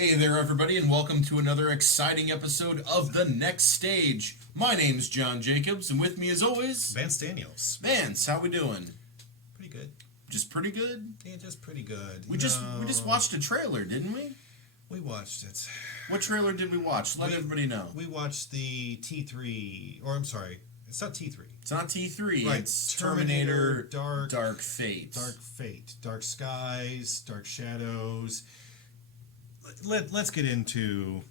Hey there, everybody, and welcome to another exciting episode of The Next Stage. My name's John Jacobs, and with me, as always, Vance Daniels. Vance. How we doing? Pretty good. Just pretty good. Yeah, just pretty good. We just watched a trailer, didn't we? We watched it. What trailer did we watch? Let everybody know. We watched the T3, or I'm sorry, it's not T3. It's not T3. Right. It's Terminator Dark Fate. Dark Fate. Dark Skies, Dark Shadows. Let's get into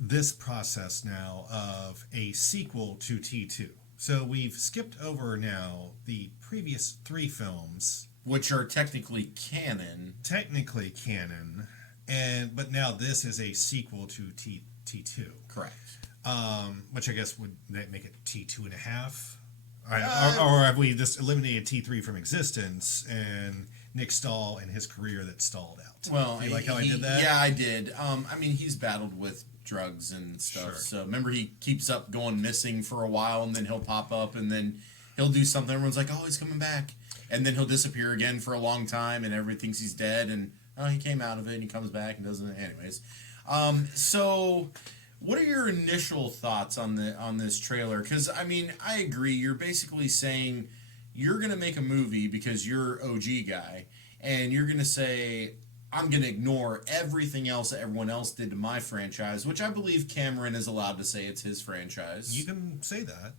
this process now of a sequel to T2. So we've skipped over now the previous 3 films, which are technically canon. But now this is a sequel to T2. Correct. Which I guess would make it T2.5. Or have we just eliminated T3 from existence and Nick Stahl and his career that stalled out? Well, you like how I did that? Yeah, I did. He's battled with drugs and stuff. Sure. So remember, he keeps up going missing for a while, and then he'll pop up, and then he'll do something. Everyone's like, "Oh, he's coming back," and then he'll disappear again for a long time, and everybody thinks he's dead, and he came out of it, and he comes back and doesn't. Anyways, so. What are your initial thoughts on this trailer? Because, I agree. You're basically saying you're going to make a movie because you're OG guy, and you're going to say, I'm going to ignore everything else that everyone else did to my franchise, which I believe Cameron is allowed to say it's his franchise. You can say that.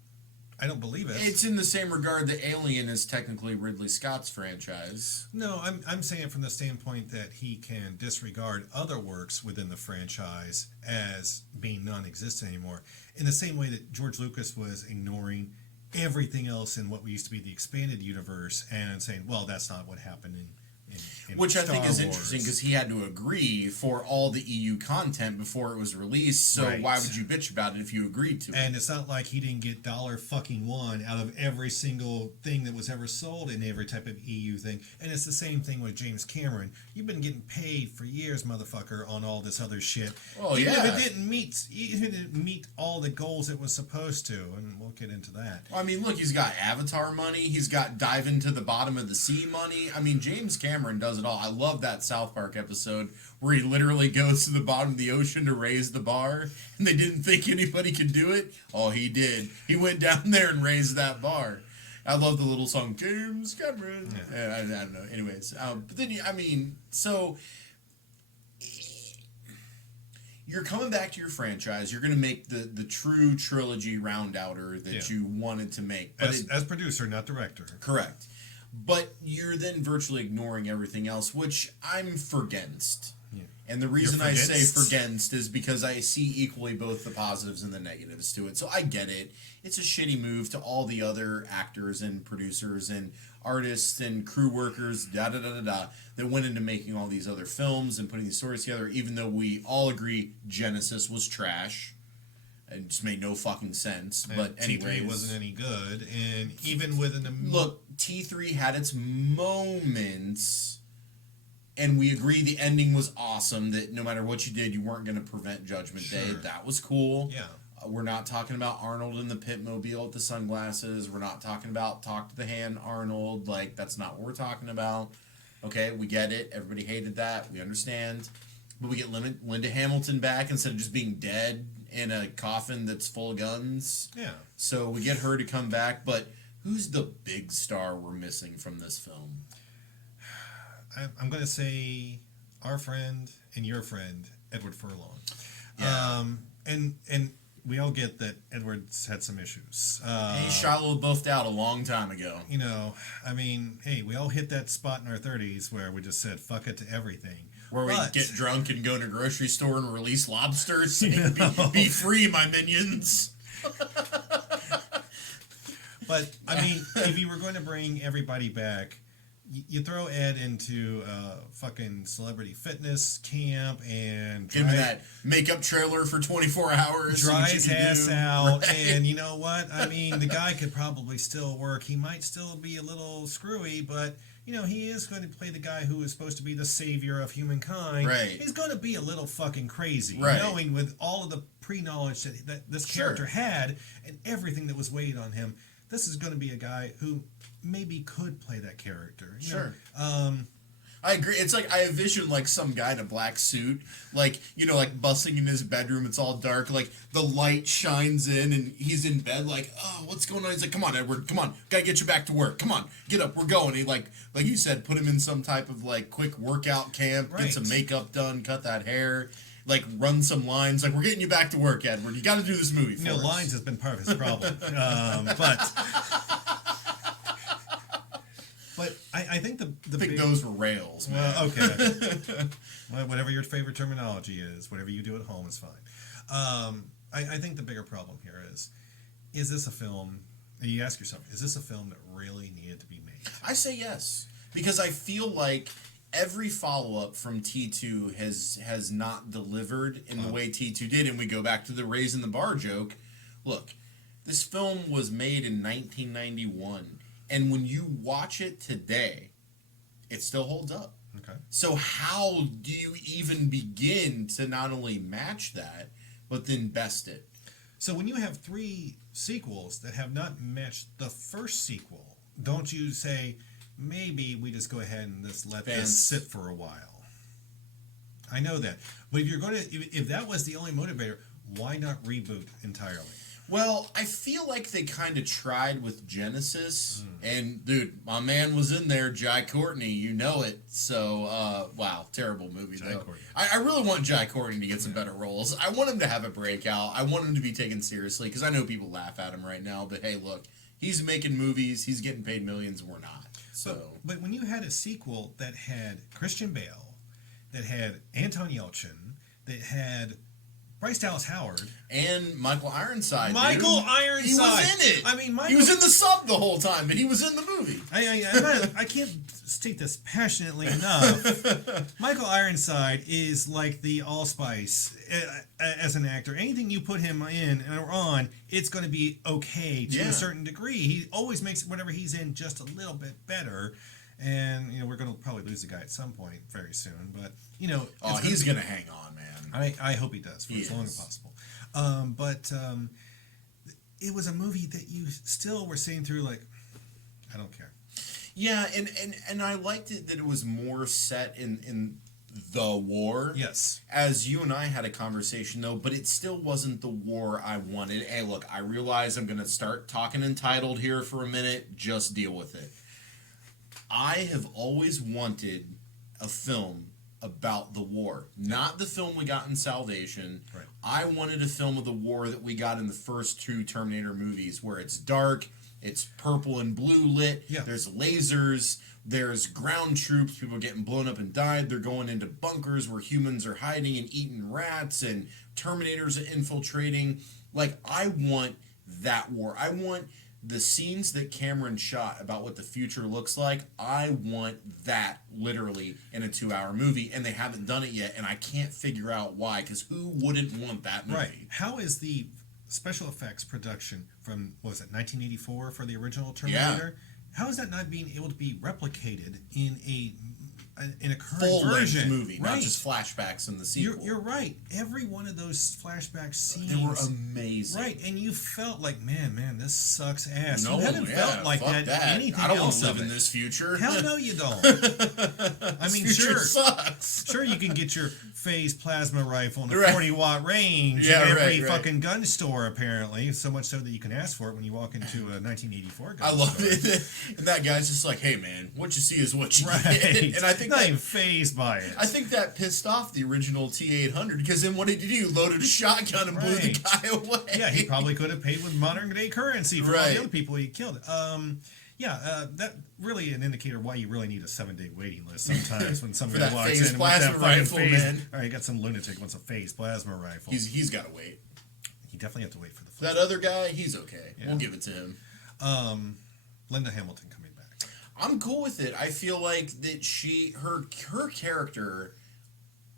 I don't believe it. It's in the same regard that Alien is technically Ridley Scott's franchise. No, I'm saying it from the standpoint that he can disregard other works within the franchise as being non-existent anymore. In the same way that George Lucas was ignoring everything else in what used to be the expanded universe and saying, well, that's not what happened in which I think is Star interesting Wars. because he had to agree for all the EU content before it was released. So Right. why would you bitch about it if you agreed to it? And it's not like he didn't get $1 out of every single thing that was ever sold in every type of EU thing. And it's the same thing with James Cameron. You've been getting paid for years, motherfucker, on all this other shit. Oh, Even yeah. if it didn't meet all the goals it was supposed to, and we'll get into that. Look, he's got Avatar money. He's got Dive into the Bottom of the Sea money. James Cameron does it all. I love that South Park episode where he literally goes to the bottom of the ocean to raise the bar, and they didn't think anybody could do it. Oh, he did. He went down there and raised that bar. I love the little song, James Cameron. Yeah. I don't know. Anyways, but then, so you're coming back to your franchise. You're going to make the true trilogy round-outer that you wanted to make. But As producer, not director. Correct. But you're then virtually ignoring everything else, which I'm forgainst. Yeah. And the reason I say forgainst is because I see equally both the positives and the negatives to it. So I get it. It's a shitty move to all the other actors and producers and artists and crew workers, that went into making all these other films and putting these stories together, even though we all agree Genesis was trash. It just made no fucking sense. But anyways, T3 wasn't any good, and even within the look, T3 had its moments, and we agree the ending was awesome. That no matter what you did, you weren't going to prevent Judgment Day. That was cool. Yeah. We're not talking about Arnold in the Pitmobile with the sunglasses. We're not talking about Talk to the Hand Arnold. Like, that's not what we're talking about. Okay, we get it. Everybody hated that. We understand. But we get Linda Hamilton back instead of just being dead in a coffin that's full of guns. Yeah. So we get her to come back, but who's the big star we're missing from this film? I'm going to say our friend and your friend, Edward Furlong. Yeah. And we all get that Edward's had some issues. He Shia LaBeoufed out a long time ago. Hey, we all hit that spot in our 30s where we just said, fuck it to everything. Where we get drunk and go in a grocery store and release lobsters. Be free, my minions. But, if you were going to bring everybody back, you throw Ed into fucking celebrity fitness camp and give him that makeup trailer for 24 hours. Dry his ass out. Right. And you know what? The guy could probably still work. He might still be a little screwy, but... he is going to play the guy who is supposed to be the savior of humankind. Right. He's going to be a little fucking crazy. Right. Knowing with all of the pre-knowledge that this character had and everything that was weighed on him, this is going to be a guy who maybe could play that character. You know? I agree. It's like I envision like some guy in a black suit, like like bustling in his bedroom. It's all dark. Like the light shines in, and he's in bed. Like, oh, what's going on? He's like, come on, Edward, come on, gotta get you back to work. Come on, get up, we're going. He like you said, put him in some type of like quick workout camp, Right. get some makeup done, cut that hair, like run some lines. Like, we're getting you back to work, Edward. You got to do this movie for us. Lines has been part of his problem, but I think I think those were rails, man. Well, okay. Well, whatever your favorite terminology is, whatever you do at home is fine. I think the bigger problem here is this a film, and you ask yourself, is this a film that really needed to be made? I say yes, because I feel like every follow-up from T2 has not delivered in the way T2 did, and we go back to the raising the bar joke. Look, this film was made in 1991, and when you watch it today, it still holds up. Okay. So how do you even begin to not only match that, but then best it? So when you have 3 sequels that have not matched the first sequel, don't you say, maybe we just go ahead and just let this sit for a while? I know that. But if you're going to, if that was the only motivator, why not reboot entirely? Well, I feel like they kind of tried with Genesis, and dude, my man was in there, Jai Courtney, you know it. So, wow, terrible movie though. I really want Jai Courtney to get some better roles. I want him to have a breakout. I want him to be taken seriously, because I know people laugh at him right now, but hey, look, he's making movies, he's getting paid millions, we're not. So, but when you had a sequel that had Christian Bale, that had Anton Yelchin, that had Bryce Dallas Howard, and Michael Ironside. Michael Ironside. He was in it. I mean, he was in the sub the whole time, but he was in the movie. I can't state this passionately enough. Michael Ironside is like the allspice as an actor. Anything you put him in or on, it's going to be okay to a certain degree. He always makes whatever he's in just a little bit better. And we're going to probably lose the guy at some point very soon. But he's going to hang on, man. I hope he does for as long as possible. But it was a movie that you still were seeing through like, I don't care. Yeah, and I liked it that it was more set in the war. Yes. As you and I had a conversation though, but it still wasn't the war I wanted. Hey, look, I realize I'm going to start talking entitled here for a minute. Just deal with it. I have always wanted a film about the war. Not the film we got in Salvation. Right. I wanted a film of the war that we got in the first 2 Terminator movies, where it's dark, it's purple and blue lit, there's lasers, there's ground troops, people are getting blown up and died, they're going into bunkers where humans are hiding and eating rats, and Terminators are infiltrating. Like, I want that war. I want the scenes that Cameron shot about what the future looks like. I want that literally in a 2-hour movie, and they haven't done it yet, and I can't figure out why, because who wouldn't want that movie? Right. How is the special effects production from, what was it, 1984 for the original Terminator? Yeah. How is that not being able to be replicated in a current full-length version? movie, not just flashbacks in the sequel. You're right. Every one of those flashback scenes, they were amazing. Right, and you felt like, man, this sucks ass. No, you haven't felt like that anything I don't else want to live of in it. this future. Hell no, you don't. I mean, future sucks. Sure, you can get your phase plasma rifle in a 40-watt range at every fucking gun store, apparently. So much so that you can ask for it when you walk into a 1984 gun store. I love it. And that guy's just like, hey, man, what you see is what you get. And I think not even phased by it. I think that pissed off the original T-800, because then what did he do? Loaded a shotgun and blew the guy away. Yeah, he probably could have paid with modern day currency for all the other people he killed. That really an indicator why you really need a 7-day waiting list sometimes when somebody walks in and wants that rifle, man. All right, you got some lunatic wants a phase plasma rifle. He's got to wait. He definitely have to wait for the that other guy. He's okay. Yeah. We'll give it to him. Linda Hamilton coming back. I'm cool with it. I feel like that her character,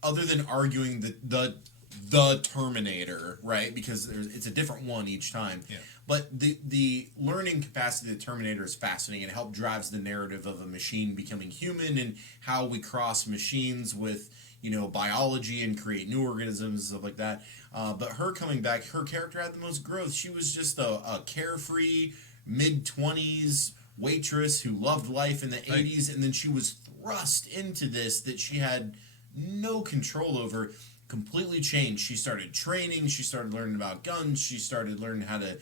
other than arguing the Terminator, right? Because it's a different one each time. Yeah. But the learning capacity of the Terminator is fascinating. It helps drives the narrative of a machine becoming human, and how we cross machines with biology and create new organisms and stuff like that. But her coming back, her character had the most growth. She was just a carefree mid-20s waitress who loved life in the 80s, and then she was thrust into this that she had no control over completely changed. She started training, she started learning about guns, she started learning how to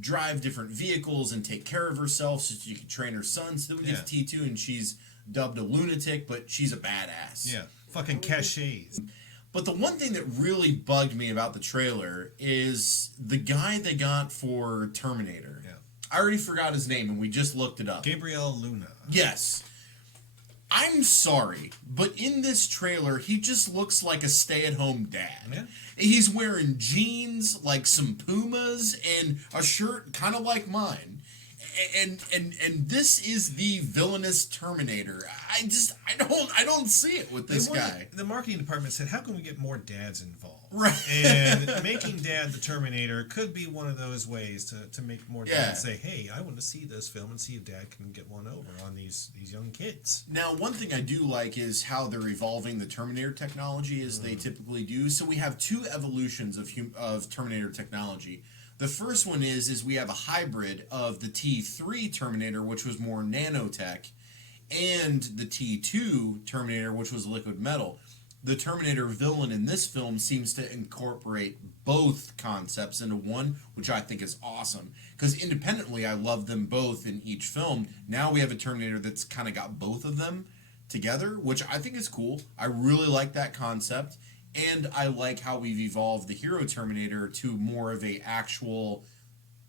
drive different vehicles and take care of herself so she could train her son. So then we get to T2 and she's dubbed a lunatic, but she's a badass. Yeah, fucking cachets. But the one thing that really bugged me about the trailer is the guy they got for Terminator. Yeah. I already forgot his name and we just looked it up. Gabriel Luna. Yes. I'm sorry, but in this trailer, he just looks like a stay-at-home dad. Yeah. He's wearing jeans, like some Pumas, and a shirt kind of like mine. And this is the villainous Terminator. I don't see it with this guy. The marketing department said, "How can we get more dads involved?" Right. And making Dad the Terminator could be one of those ways to make more dads say, "Hey, I want to see this film and see if Dad can get one over on these young kids." Now, one thing I do like is how they're evolving the Terminator technology as they typically do. So we have two evolutions of Terminator technology. The first one is we have a hybrid of the T3 Terminator, which was more nanotech, and the T2 Terminator, which was liquid metal. The Terminator villain in this film seems to incorporate both concepts into one, which I think is awesome. Because independently, I love them both in each film. Now we have a Terminator that's kind of got both of them together, which I think is cool. I really like that concept. And I like how we've evolved the Hero Terminator to more of a actual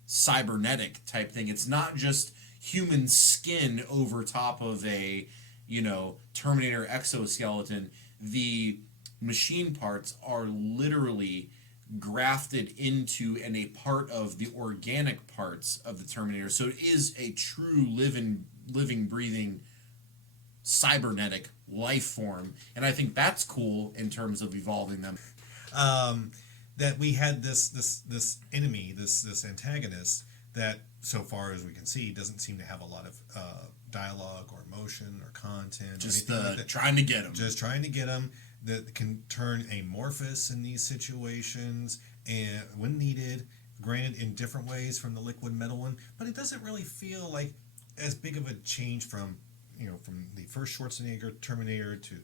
cybernetic type thing. It's not just human skin over top of a, Terminator exoskeleton. The machine parts are literally grafted into and a part of the organic parts of the Terminator. So it is a true living, breathing cybernetic life form, and I think that's cool in terms of evolving them. That we had this enemy, this antagonist that, so far as we can see, doesn't seem to have a lot of dialogue or emotion or content. Just or like that. Trying to get him. Just trying to get him. That can turn amorphous in these situations, and when needed, granted in different ways from the liquid metal one, but it doesn't really feel like as big of a change from the first Schwarzenegger Terminator to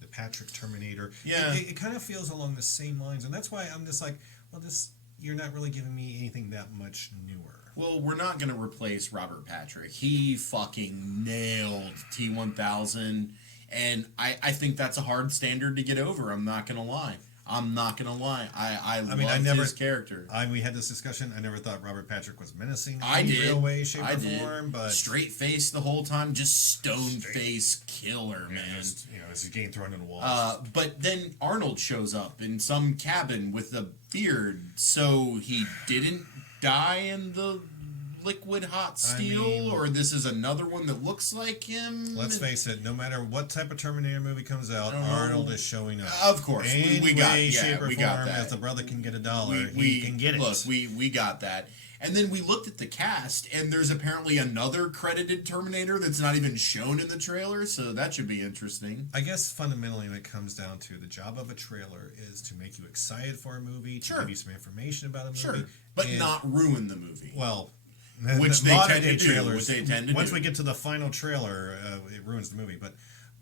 the Patrick Terminator. Yeah. It kind of feels along the same lines, and that's why I'm just like, well, you're not really giving me anything that much newer. Well, we're not going to replace Robert Patrick. He fucking nailed T-1000, and I think that's a hard standard to get over. I'm not going to lie. I love his character. We had this discussion. I never thought Robert Patrick was menacing in any real way, shape, or form. But straight face the whole time, just stone face killer, man. Just, as he's getting thrown in the wall. But then Arnold shows up in some cabin with a beard, so he didn't die in the liquid hot steel, or this is another one that looks like him. Let's face it, no matter what type of Terminator movie comes out, Arnold is showing up. Of course. We got that. If the brother can get $1, he can get it. Look, we got that. And then we looked at the cast, and there's apparently another credited Terminator that's not even shown in the trailer, so that should be interesting. I guess fundamentally when it comes down to the job of a trailer is to make you excited for a movie, to give you some information about a movie. Sure, but not ruin the movie. Well, which they tend to do. Once we get to the final trailer, it ruins the movie.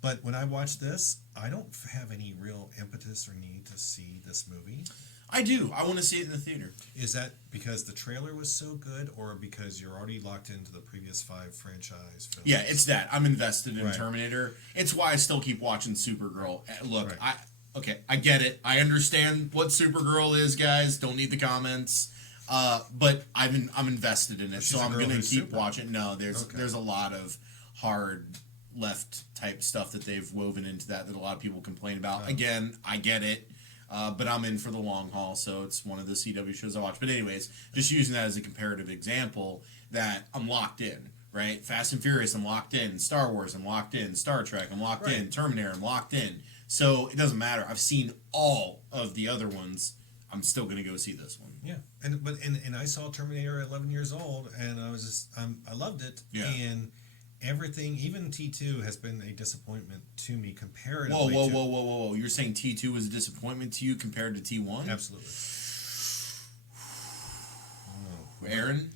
But when I watch this, I don't have any real impetus or need to see this movie. I do. I want to see it in the theater. Is that because the trailer was so good, or because you're already locked into the previous 5 franchise films? Yeah, it's that. I'm invested in Terminator. It's why I still keep watching Supergirl. Look, I get it. I understand what Supergirl is, guys. Don't need the comments. But I'm invested in it, so I'm gonna keep watching. No, there's a lot of hard left type stuff that they've woven into that a lot of people complain about. Oh. Again, I get it, but I'm in for the long haul, so it's one of the CW shows I watch. But anyways, just using that as a comparative example, that I'm locked in. Right, Fast and Furious, I'm locked in. Star Wars, I'm locked in. Star Trek, I'm locked in. Terminator, I'm locked in. So it doesn't matter. I've seen all of the other ones. I'm still going to go see this one. Yeah, and I saw Terminator at 11 years old, and I was just I loved it. Yeah. And everything, even T2 has been a disappointment to me comparatively. Whoa! You're saying T2 was a disappointment to you compared to T1? Absolutely. Aaron,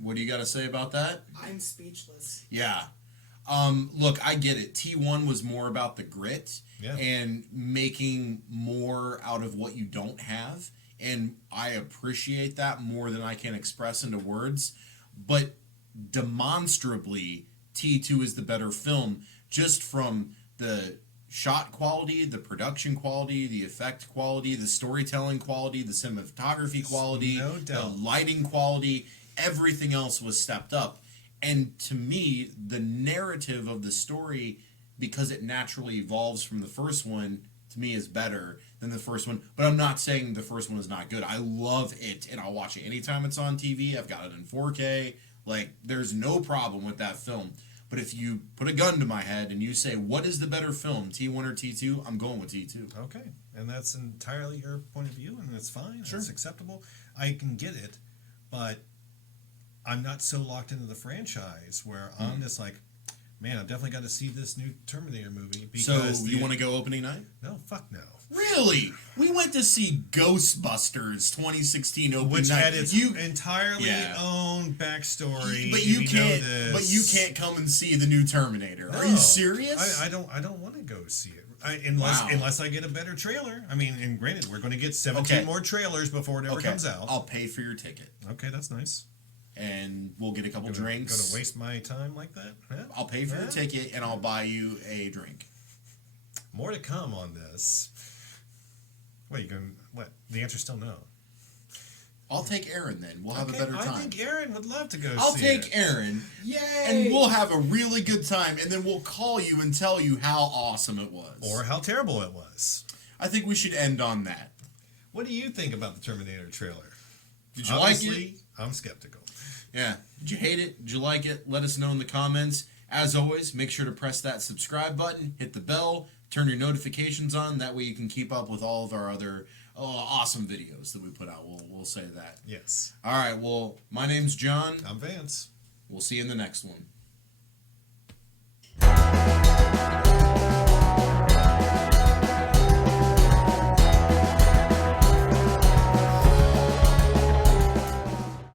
what do you got to say about that? I'm speechless. Yeah. Look, I get it. T1 was more about the grit Yeah. and making more out of what you don't have. And I appreciate that more than I can express into words. But demonstrably, T2 is the better film just from the shot quality, the production quality, the effect quality, the storytelling quality, the cinematography quality, No the doubt. lighting quality. Everything else was stepped up. And to me, the narrative of the story, because it naturally evolves from the first one, to me is better than the first one. But I'm not saying the first one is not good. I love it, and I'll watch it anytime it's on TV. I've got it in 4K. Like, there's no problem with that film. But if you put a gun to my head and you say, what is the better film, T1 or T2, I'm going with T2. Okay, and that's entirely your point of view, and that's fine. Sure. It's acceptable. I can get it, but I'm not so locked into the franchise where I'm just like, man, I've definitely got to see this new Terminator movie. So you want to go opening night? No, fuck no. Really? We went to see Ghostbusters 2016 opening Which night. had its entirely Yeah. own backstory. But if you know can't. this. But you can't come and see the new Terminator. Are you No. serious? I don't want to go see it. Wow. Unless I get a better trailer. I mean, and granted, we're going to get 17 Okay. more trailers before it ever Okay, comes out. I'll pay for your ticket, Okay, that's nice. and we'll get a couple drinks. Going to waste my time like that? Huh? I'll pay for your Huh? ticket, and I'll buy you a drink. More to come on this. What, you can, what? The answer's still no. I'll take Aaron then. We'll have a better time. I think Aaron would love to go I'll see take it. Aaron, Yay! and we'll have a really good time, and then we'll call you and tell you how awesome it was. Or how terrible it was. I think we should end on that. What do you think about the Terminator trailer? Did you like it? Obviously, I'm skeptical. Yeah. Did you hate it? Did you like it? Let us know in the comments. As always, make sure to press that subscribe button, hit the bell, turn your notifications on. That way you can keep up with all of our other awesome videos that we put out. We'll say that. Yes. All right. Well, my name's John. I'm Vance. We'll see you in the next one.